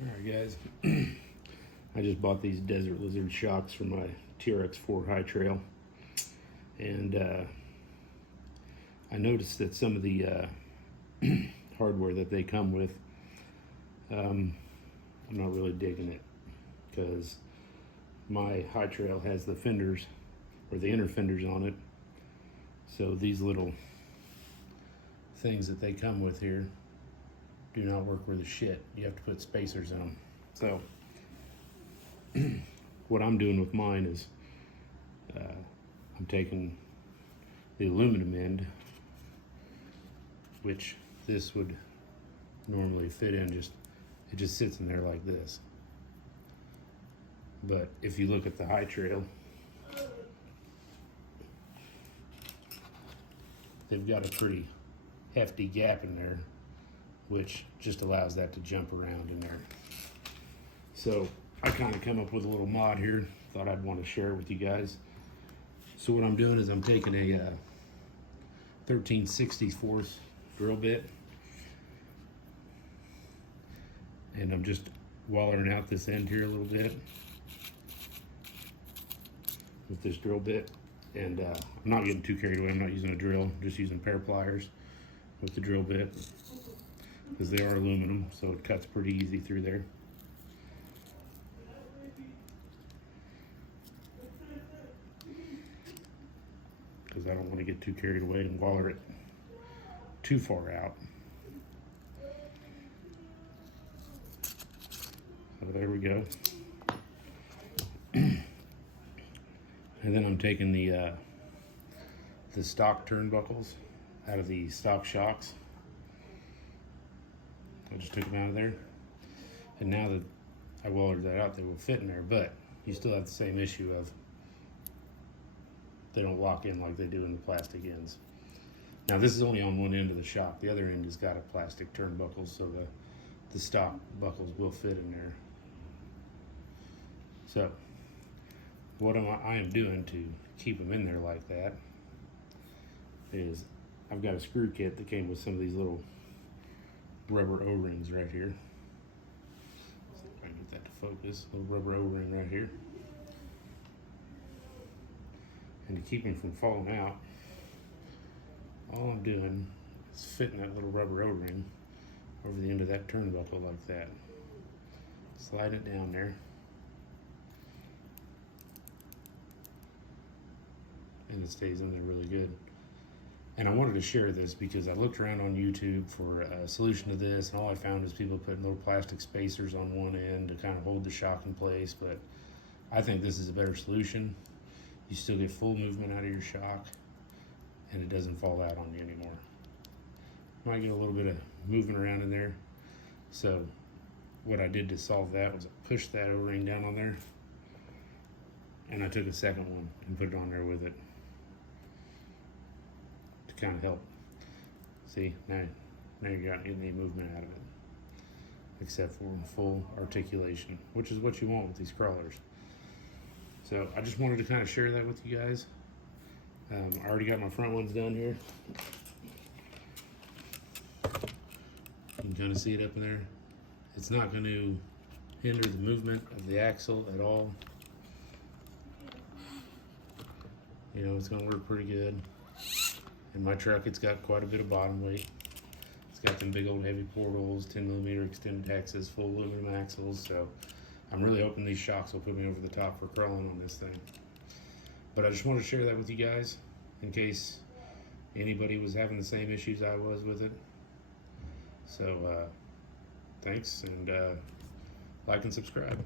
Alright guys, I just bought these Desert Lizard shocks for my Trx4 high trail, and I noticed that some of the hardware that they come with, I'm not really digging it, because my high trail has the fenders, or the inner fenders on it, so these little things that they come with here do not work worth a shit. You have to put spacers in them. So what I'm doing with mine is I'm taking the aluminum end, which this would normally fit in, it just sits in there like this. But if you look at the high trail, they've got a pretty hefty gap in there, which just allows that to jump around in there. So I kind of come up with a little mod here, thought I'd want to share it with you guys. So what I'm doing is I'm taking a 13/64 drill bit, and I'm just wallering out this end here a little bit with this drill bit. And I'm not getting too carried away. I'm not using a drill, I'm just using pair pliers with the drill bit, because they are aluminum, so it cuts pretty easy through there. Because I don't want to get too carried away and waller it too far out. So there we go. And then I'm taking the stock turnbuckles out of the stock shocks. I just took them out of there, and now that I wallered that out, they will fit in there, but you still have the same issue of they don't lock in like they do in the plastic ends. Now this is only on one end of the shock. The other end has got a plastic turnbuckle, so the stock buckles will fit in there. So what I am doing to keep them in there like that is I've got a screw kit that came with some of these little rubber O-rings right here. So if I can get that to focus, a little rubber O-ring right here. And to keep them from falling out, all I'm doing is fitting that little rubber O-ring over the end of that turnbuckle like that. Slide it down there. And it stays in there really good. And I wanted to share this because I looked around on YouTube for a solution to this, and all I found is people putting little plastic spacers on one end to kind of hold the shock in place, but I think this is a better solution. You still get full movement out of your shock, and it doesn't fall out on you anymore. Might get a little bit of movement around in there. So what I did to solve that was I pushed that O-ring down on there, and I took a second one and put it on there with it, kind of help. See, now you're not getting any movement out of it, except for full articulation, which is what you want with these crawlers. So I just wanted to kind of share that with you guys. I already got my front ones done here. You can kind of see it up in there. It's not going to hinder the movement of the axle at all. You know, it's going to work pretty good. In my truck, it's got quite a bit of bottom weight. It's got them big old heavy portals, 10mm extended hexes, full aluminum axles, so I'm really hoping these shocks will put me over the top for crawling on this thing. But I just want to share that with you guys in case anybody was having the same issues I was with it. So thanks, and like and subscribe.